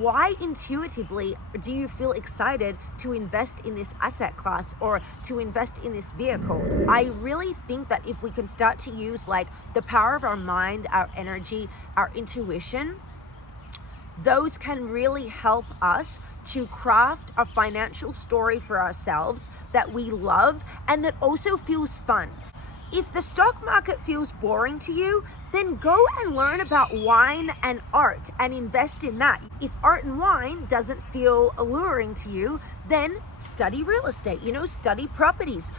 why intuitively do you feel excited to invest in this asset class or to invest in this vehicle? I really think that if we can start to use like the power of our mind, our energy, our intuition, those can really help us to craft a financial story for ourselves that we love and that also feels fun. If the stock market feels boring to you, then go and learn about wine and art and invest in that. If art and wine doesn't feel alluring to you, then study real estate, study properties.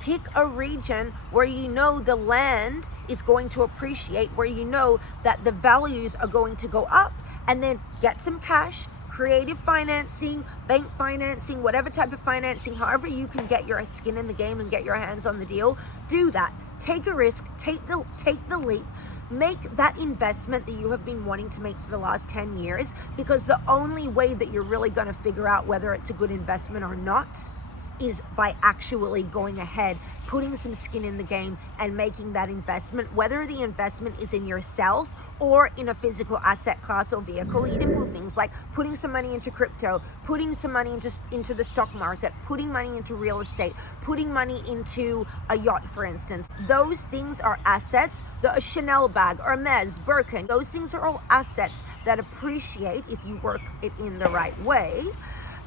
Pick a region where you know the land is going to appreciate, where you know that the values are going to go up, and then get some cash, creative financing, bank financing, whatever type of financing, however you can get your skin in the game and get your hands on the deal, do that. Take a risk, take the leap, make that investment that you have been wanting to make for the last 10 years, because the only way that you're really going to figure out whether it's a good investment or not is by actually going ahead, putting some skin in the game and making that investment, whether the investment is in yourself or in a physical asset class or vehicle. Simple things like putting some money into crypto, putting some money into the stock market, putting money into real estate, putting money into a yacht, for instance. Those things are assets. A Chanel bag, Hermes, Birkin, those things are all assets that appreciate if you work it in the right way.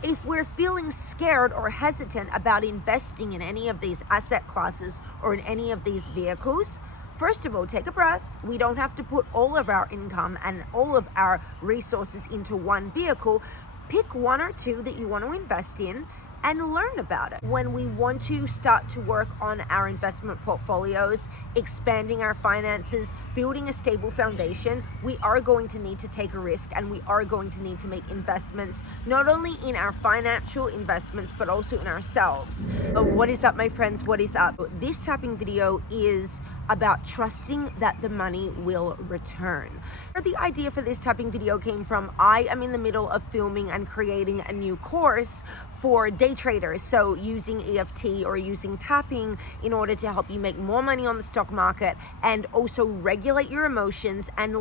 If we're feeling scared or hesitant about investing in any of these asset classes or in any of these vehicles, first of all, take a breath. We don't have to put all of our income and all of our resources into one vehicle. Pick one or two that you want to invest in and learn about it. When we want to start to work on our investment portfolios, expanding our finances, building a stable foundation, we are going to need to take a risk, and we are going to need to make investments, not only in our financial investments, but also in ourselves. What is up, my friends? What is up? This tapping video is about trusting that the money will return. The idea for this tapping video came from, I am in the middle of filming and creating a new course for day traders. So using EFT or using tapping in order to help you make more money on the stock market and also regulate your emotions and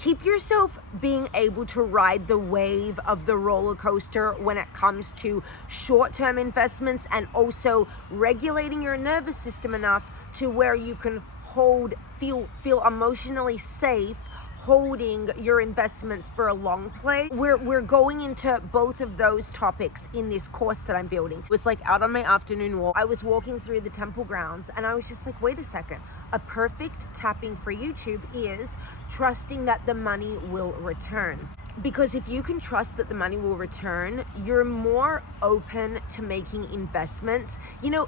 keep yourself being able to ride the wave of the roller coaster when it comes to short-term investments, and also regulating your nervous system enough to where you can feel emotionally safe holding your investments for a long play. We're going into both of those topics in this course that I'm building. It was out on my afternoon walk. I was walking through the temple grounds and I was just like, wait a second. A perfect tapping for YouTube is trusting that the money will return. Because if you can trust that the money will return, you're more open to making investments.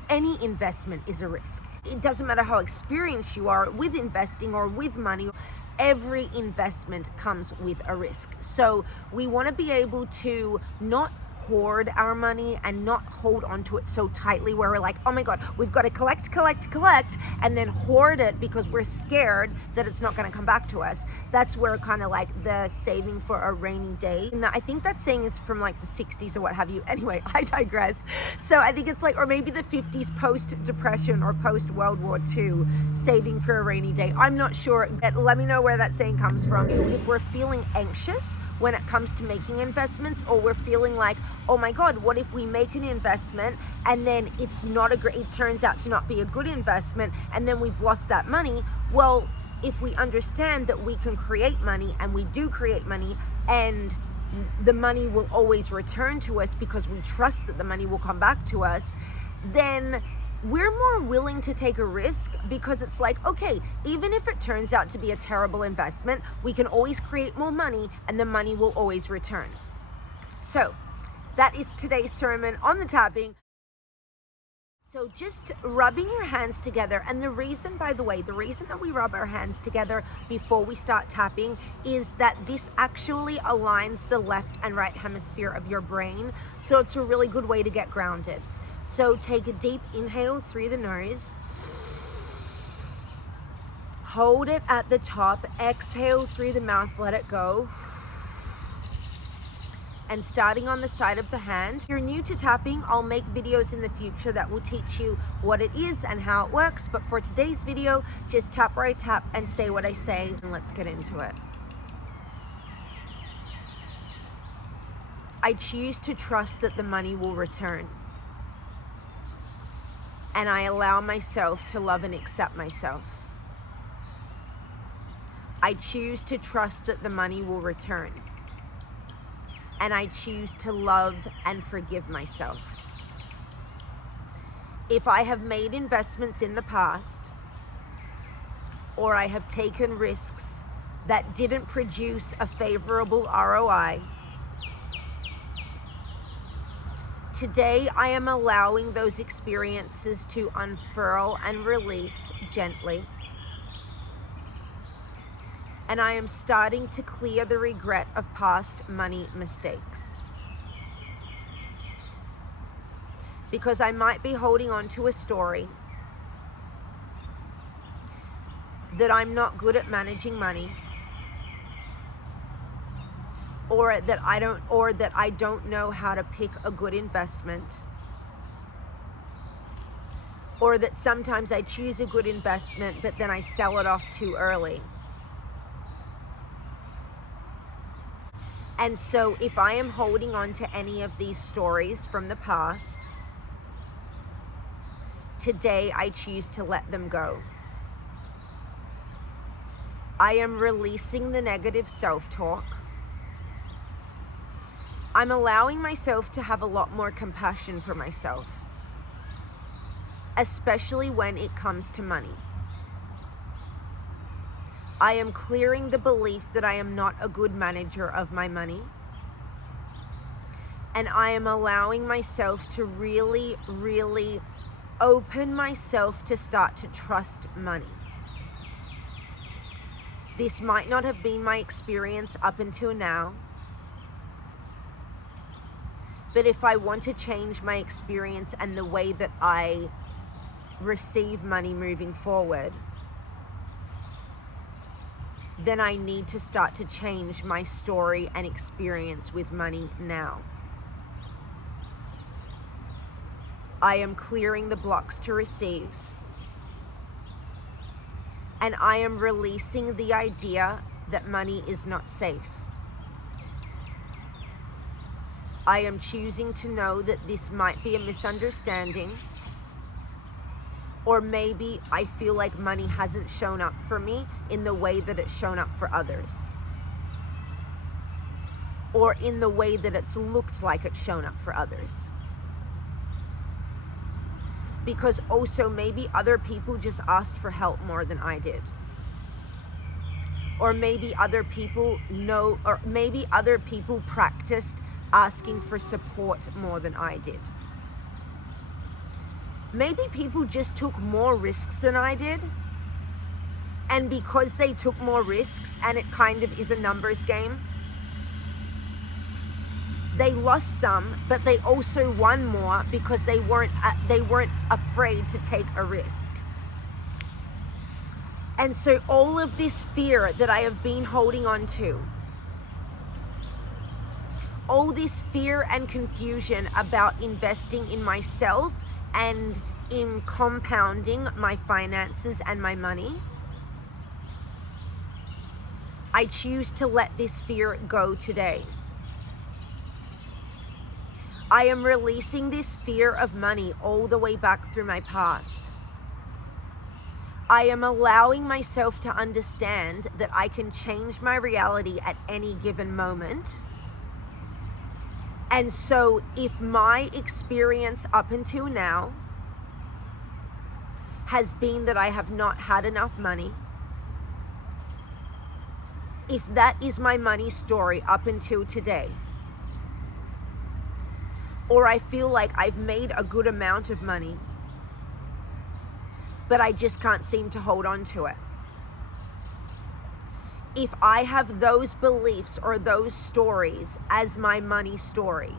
Any investment is a risk. It doesn't matter how experienced you are with investing or with money. Every investment comes with a risk. So we want to be able to not hoard our money and not hold onto it so tightly where we're like, oh my God, we've got to collect, and then hoard it because we're scared that it's not going to come back to us. That's where kind of the saving for a rainy day. And I think that saying is from the 60s or what have you. Anyway, I digress. So I think it's or maybe the 50s post-depression or post-World War II, saving for a rainy day. I'm not sure. Let me know where that saying comes from. If we're feeling anxious when it comes to making investments, or we're feeling oh my God, what if we make an investment and then it turns out to not be a good investment and then we've lost that money? Well, if we understand that we can create money, and we do create money, and the money will always return to us because we trust that the money will come back to us, then we're more willing to take a risk, because it's okay, even if it turns out to be a terrible investment, we can always create more money and the money will always return. So that is today's sermon on the tapping. So just rubbing your hands together, and the reason that we rub our hands together before we start tapping is that this actually aligns the left and right hemisphere of your brain. So it's a really good way to get grounded. So take a deep inhale through the nose. Hold it at the top. Exhale through the mouth, let it go. And starting on the side of the hand. If you're new to tapping, I'll make videos in the future that will teach you what it is and how it works. But for today's video, just tap where I tap and say what I say, and let's get into it. I choose to trust that the money will return. And I allow myself to love and accept myself. I choose to trust that the money will return. And I choose to love and forgive myself. If I have made investments in the past, or I have taken risks that didn't produce a favorable ROI, today I am allowing those experiences to unfurl and release gently. And I am starting to clear the regret of past money mistakes. Because I might be holding on to a story that I'm not good at managing money, or that I don't know how to pick a good investment, or that sometimes I choose a good investment but then I sell it off too early. And so if I am holding on to any of these stories from the past, today I choose to let them go. I am releasing the negative self-talk. I'm allowing myself to have a lot more compassion for myself, especially when it comes to money. I am clearing the belief that I am not a good manager of my money. And I am allowing myself to really, really open myself to start to trust money. This might not have been my experience up until now, but if I want to change my experience and the way that I receive money moving forward, then I need to start to change my story and experience with money now. I am clearing the blocks to receive. And I am releasing the idea that money is not safe. I am choosing to know that this might be a misunderstanding, or maybe I feel like money hasn't shown up for me in the way that it's shown up for others, or in the way that it's looked like it's shown up for others. Because also maybe other people just asked for help more than I did. Or maybe other people practiced asking for support more than I did. Maybe people just took more risks than I did. And because they took more risks, and it kind of is a numbers game, they lost some, but they also won more because they weren't afraid to take a risk. And so all of this fear that I have been holding on to, all this fear and confusion about investing in myself and in compounding my finances and my money, I choose to let this fear go today. I am releasing this fear of money all the way back through my past. I am allowing myself to understand that I can change my reality at any given moment. And so if my experience up until now has been that I have not had enough money, if that is my money story up until today, or I feel like I've made a good amount of money, but I just can't seem to hold on to it. If I have those beliefs or those stories as my money story,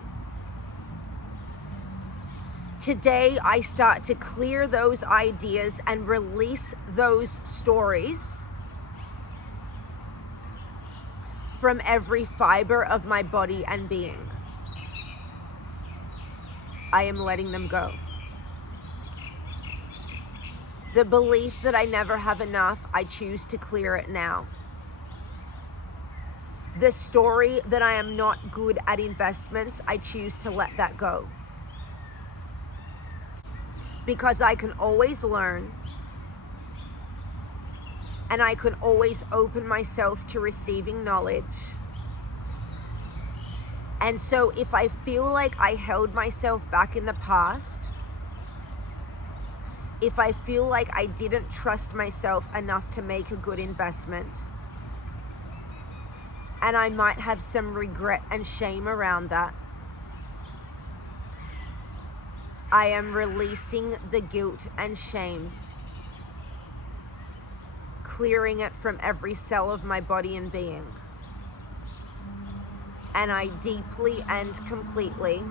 today I start to clear those ideas and release those stories from every fiber of my body and being. I am letting them go. The belief that I never have enough, I choose to clear it now. the story that I am not good at investments, I choose to let that go. Because I can always learn, and I can always open myself to receiving knowledge. And so if I feel like I held myself back in the past, if I feel like I didn't trust myself enough to make a good investment, and I might have some regret and shame around that, I am releasing the guilt and shame, clearing it from every cell of my body and being. And I deeply and completely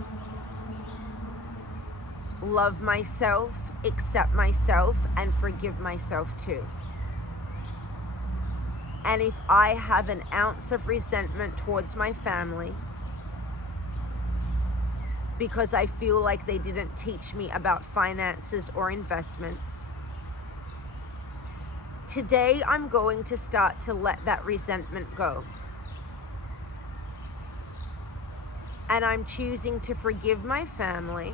love myself, accept myself, and forgive myself too. And if I have an ounce of resentment towards my family because I feel like they didn't teach me about finances or investments, today I'm going to start to let that resentment go. And I'm choosing to forgive my family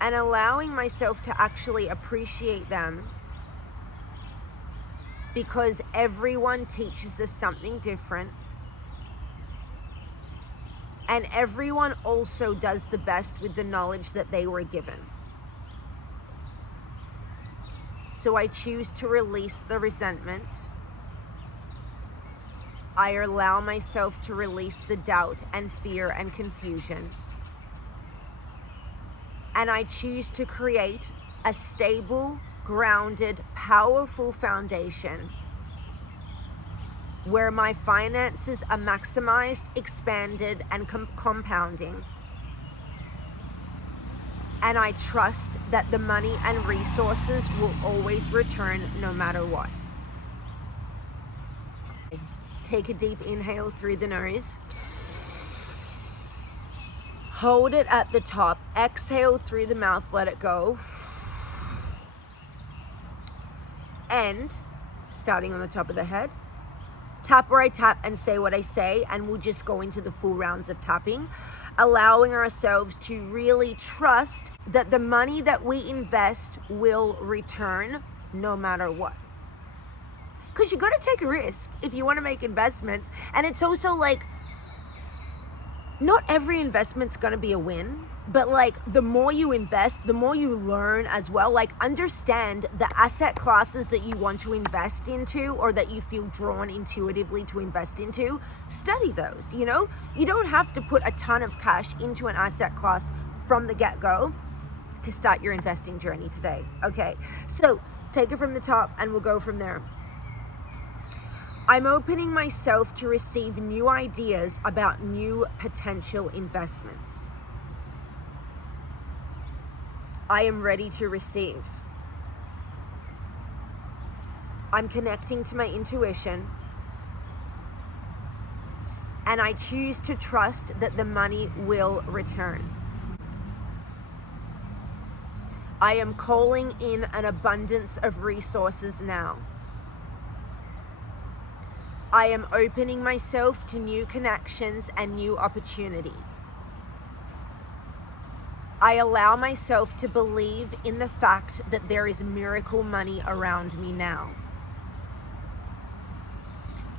and allowing myself to actually appreciate them, because everyone teaches us something different, and everyone also does the best with the knowledge that they were given. So I choose to release the resentment. I allow myself to release the doubt and fear and confusion. And I choose to create a stable, grounded, powerful foundation where my finances are maximized, expanded, and compounding. And I trust that the money and resources will always return no matter what. Take a deep inhale through the nose. Hold it at the top. Exhale through the mouth, let it go. And starting on the top of the head, tap where I tap and say what I say, and we'll just go into the full rounds of tapping, allowing ourselves to really trust that the money that we invest will return no matter what. Because you got to take a risk if you want to make investments. And it's also like, not every investment's going to be a win, but like the more you invest, the more you learn as well. Like, understand the asset classes that you want to invest into, or that you feel drawn intuitively to invest into. Study those, you know? You don't have to put a ton of cash into an asset class from the get-go to start your investing journey today. Okay, so take it from the top and we'll go from there. I'm opening myself to receive new ideas about new potential investments. I am ready to receive. I'm connecting to my intuition, and I choose to trust that the money will return. I am calling in an abundance of resources now. I am opening myself to new connections and new opportunity. I allow myself to believe in the fact that there is miracle money around me now.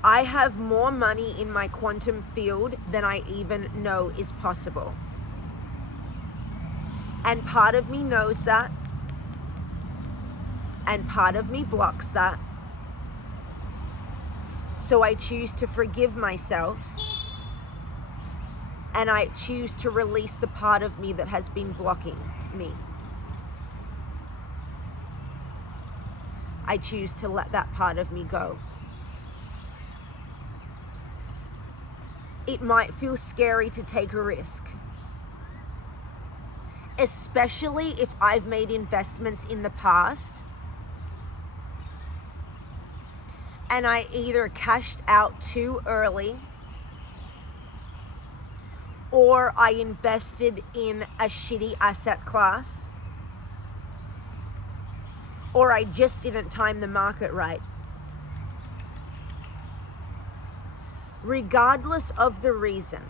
I have more money in my quantum field than I even know is possible. And part of me knows that, and part of me blocks that. So I choose to forgive myself, and I choose to release the part of me that has been blocking me. I choose to let that part of me go. It might feel scary to take a risk, especially if I've made investments in the past and I either cashed out too early, or I invested in a shitty asset class, or I just didn't time the market right. regardless of the reason.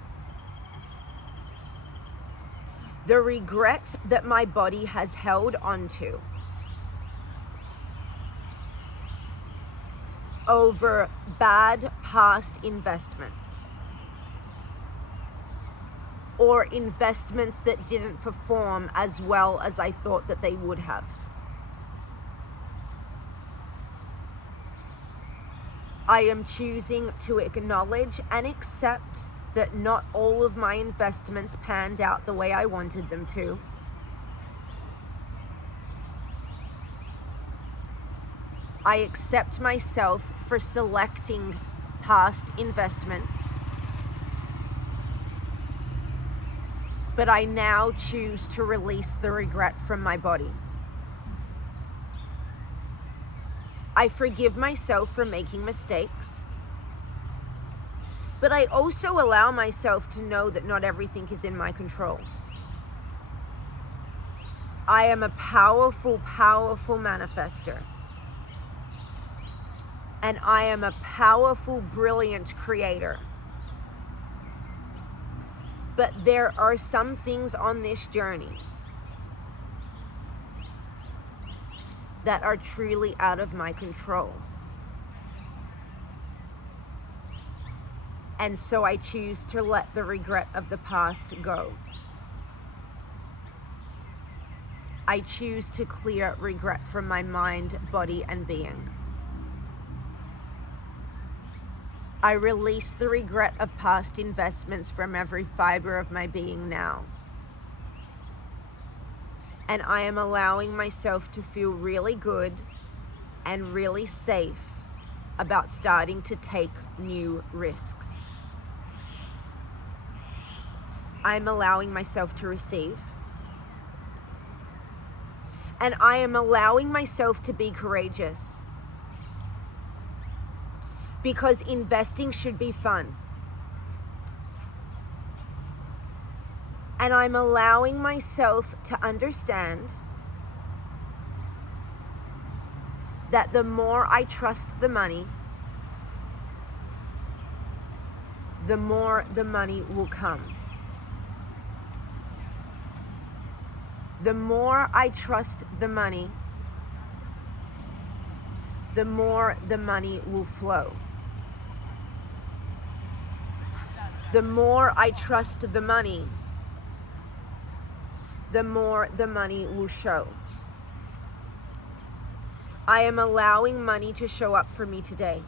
The regret that my body has held onto over bad past investments or investments that didn't perform as well as I thought that they would have. I am choosing to acknowledge and accept that not all of my investments panned out the way I wanted them to. I accept myself for selecting past investments, but I now choose to release the regret from my body. I forgive myself for making mistakes, but I also allow myself to know that not everything is in my control. I am a powerful, powerful manifester. And I am a powerful, brilliant creator. But there are some things on this journey that are truly out of my control. And so I choose to let the regret of the past go. I choose to clear regret from my mind, body, and being. I release the regret of past investments from every fiber of my being now. And I am allowing myself to feel really good and really safe about starting to take new risks. I'm allowing myself to receive. And I am allowing myself to be courageous. Because investing should be fun. And I'm allowing myself to understand that the more I trust the money, the more the money will come. The more I trust the money, the more the money will flow. The more I trust the money, the more the money will show. I am allowing money to show up for me today.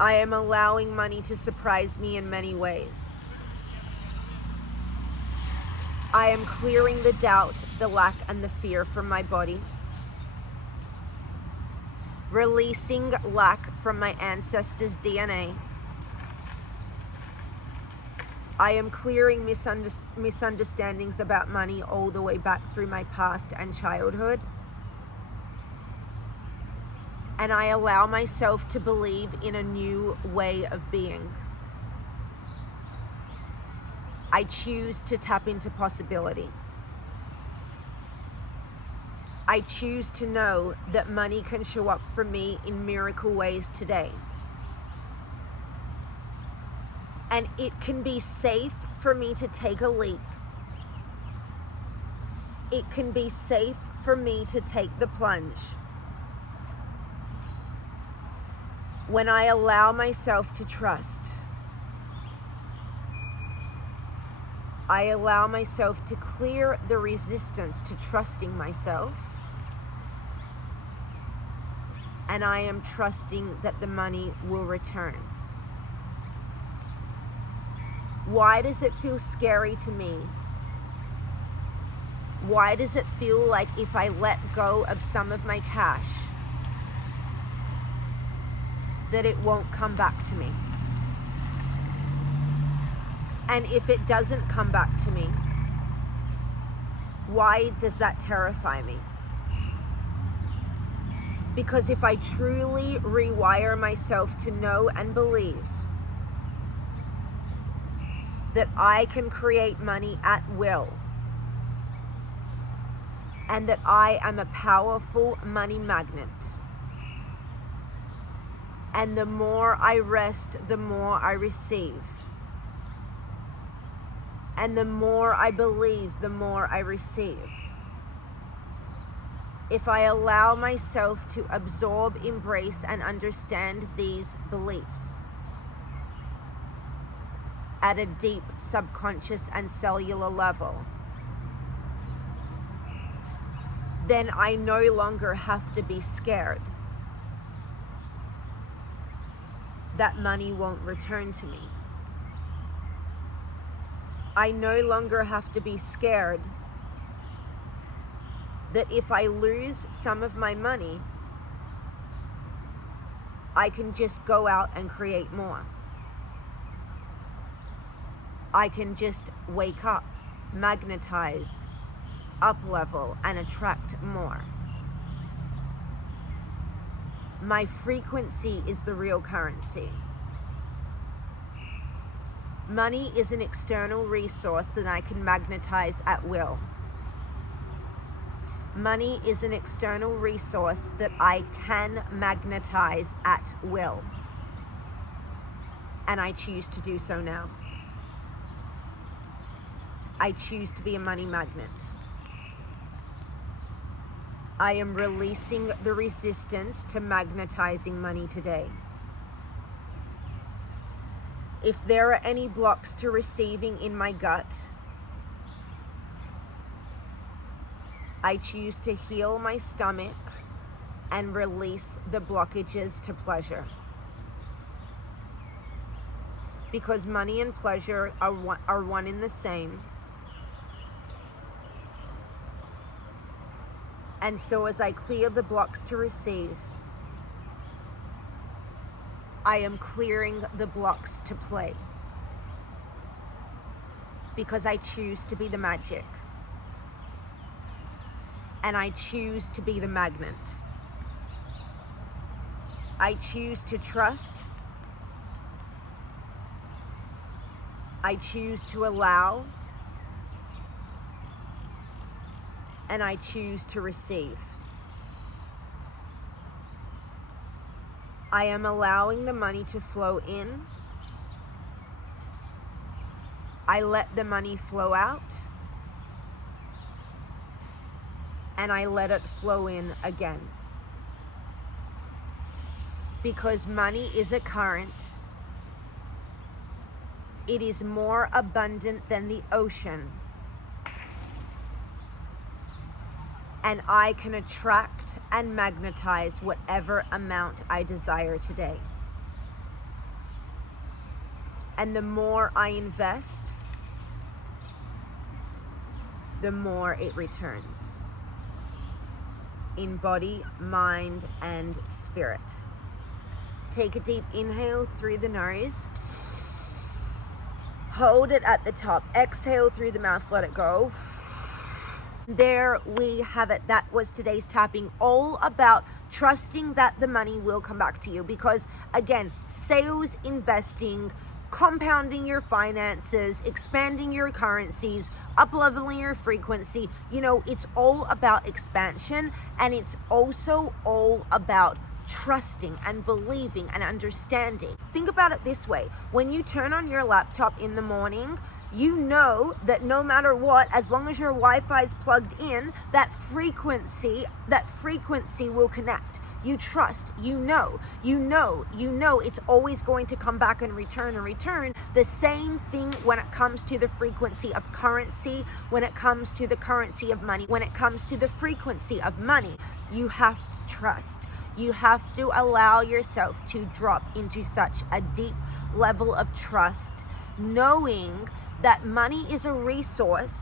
I am allowing money to surprise me in many ways. I am clearing the doubt, the lack, and the fear from my body. Releasing lack from my ancestors' DNA. I am clearing misunderstandings about money all the way back through my past and childhood. And I allow myself to believe in a new way of being. I choose to tap into possibility. I choose to know that money can show up for me in miracle ways today. And it can be safe for me to take a leap. It can be safe for me to take the plunge. When I allow myself to trust, I allow myself to clear the resistance to trusting myself. And I am trusting that the money will return. Why does it feel scary to me? Why does it feel like if I let go of some of my cash, that it won't come back to me? And if it doesn't come back to me, why does that terrify me? Because if I truly rewire myself to know and believe that I can create money at will, and that I am a powerful money magnet, And the more I rest, the more I receive. And the more I believe, the more I receive. If I allow myself to absorb, embrace, and understand these beliefs at a deep subconscious and cellular level, then I no longer have to be scared that money won't return to me. I no longer have to be scared that if I lose some of my money, I can just go out and create more. I can just wake up, magnetize, up-level, and attract more. My frequency is the real currency. Money is an external resource that I can magnetize at will. Money is an external resource that I can magnetize at will. And I choose to do so now. I choose to be a money magnet. I am releasing the resistance to magnetizing money today. If there are any blocks to receiving in my gut, I choose to heal my stomach and release the blockages to pleasure. Because money and pleasure are one in the same. And so as I clear the blocks to receive, I am clearing the blocks to play. Because I choose to be the magic. And I choose to be the magnet. I choose to trust. I choose to allow. And I choose to receive. I am allowing the money to flow in. I let the money flow out. And I let it flow in again. Because money is a current. It is more abundant than the ocean. And I can attract and magnetize whatever amount I desire today. And the more I invest, the more it returns. In body, mind, and spirit. Take a deep inhale through the nose. Hold it at the top. Exhale through the mouth, let it go. There we have it. That was today's tapping, all about trusting that the money will come back to you. Because again, sales, investing, compounding your finances, expanding your currencies, up-leveling your frequency, it's all about expansion, and it's also all about trusting and believing and understanding. Think about it this way. When you turn on your laptop in the morning, you know that no matter what, as long as your Wi-Fi is plugged in, that frequency will connect. You trust, you know it's always going to come back and return. The same thing when it comes to the frequency of currency, when it comes to the currency of money, when it comes to the frequency of money, you have to trust. You have to allow yourself to drop into such a deep level of trust, knowing that money is a resource,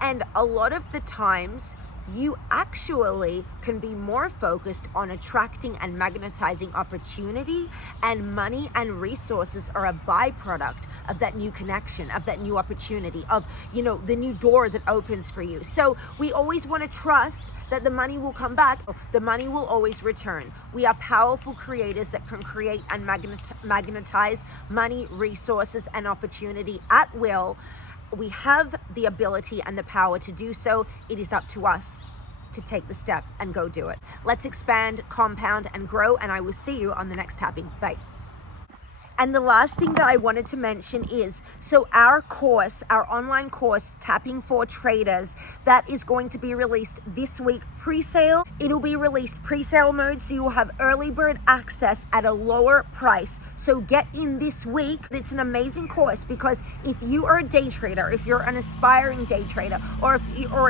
and a lot of the times you actually can be more focused on attracting and magnetizing opportunity, and money and resources are a byproduct of that new connection, of that new opportunity, of the new door that opens for you. So we always want to trust that the money will come back. The money will always return. We are powerful creators that can create and magnetize money, resources, and opportunity at will. We have the ability and the power to do so. It is up to us. to take the step and go do it. Let's expand, compound, and grow, and I will see you on the next tapping. Bye. And the last thing that I wanted to mention is, so our course, our online course, Tapping for Traders, that is going to be released this week pre-sale. It'll be released pre-sale mode, so you will have early bird access at a lower price. So get in this week. It's an amazing course because if you are a day trader, if you're an aspiring day trader, or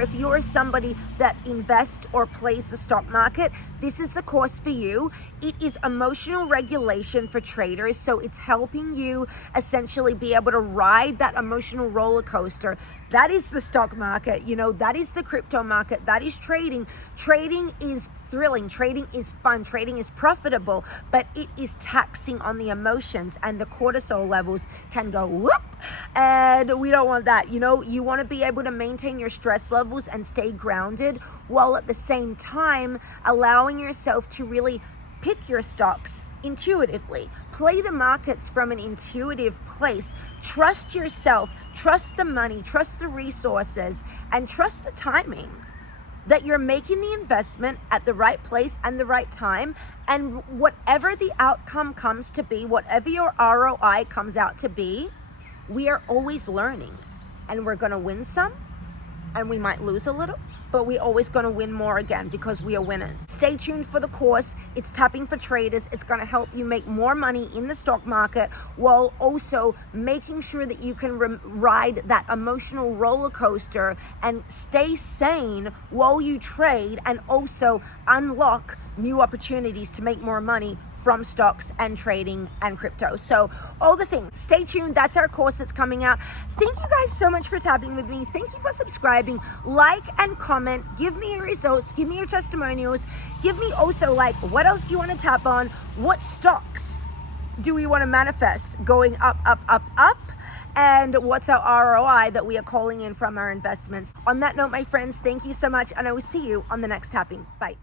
if you're somebody that invests or plays the stock market, this is the course for you. It is emotional regulation for traders, so it's helping you essentially be able to ride that emotional roller coaster. That is the stock market, that is the crypto market, that is trading. Trading is thrilling, trading is fun, trading is profitable, but it is taxing on the emotions, and the cortisol levels can go whoop, and we don't want that. You want to be able to maintain your stress levels and stay grounded, while at the same time allowing yourself to really pick your stocks intuitively. Play the markets from an intuitive place. Trust yourself, trust the money, trust the resources, and trust the timing. That you're making the investment at the right place and the right time, and whatever the outcome comes to be, whatever your ROI comes out to be, we are always learning, and we're going to win some, and we might lose a little, but we're always going to win more again because we are winners. Stay tuned for the course. It's Tapping for Traders. It's going to help you make more money in the stock market while also making sure that you can ride that emotional roller coaster and stay sane while you trade, and also unlock new opportunities to make more money from stocks and trading and crypto. So all the things. Stay tuned. That's our course that's coming out. Thank you guys so much for tapping with me. Thank you for subscribing. Like and comment. Give me your results. Give me your testimonials. Give me also, what else do you want to tap on? What stocks do we want to manifest going up, up, up, up? And what's our ROI that we are calling in from our investments? On that note, my friends, thank you so much, and I will see you on the next tapping. Bye.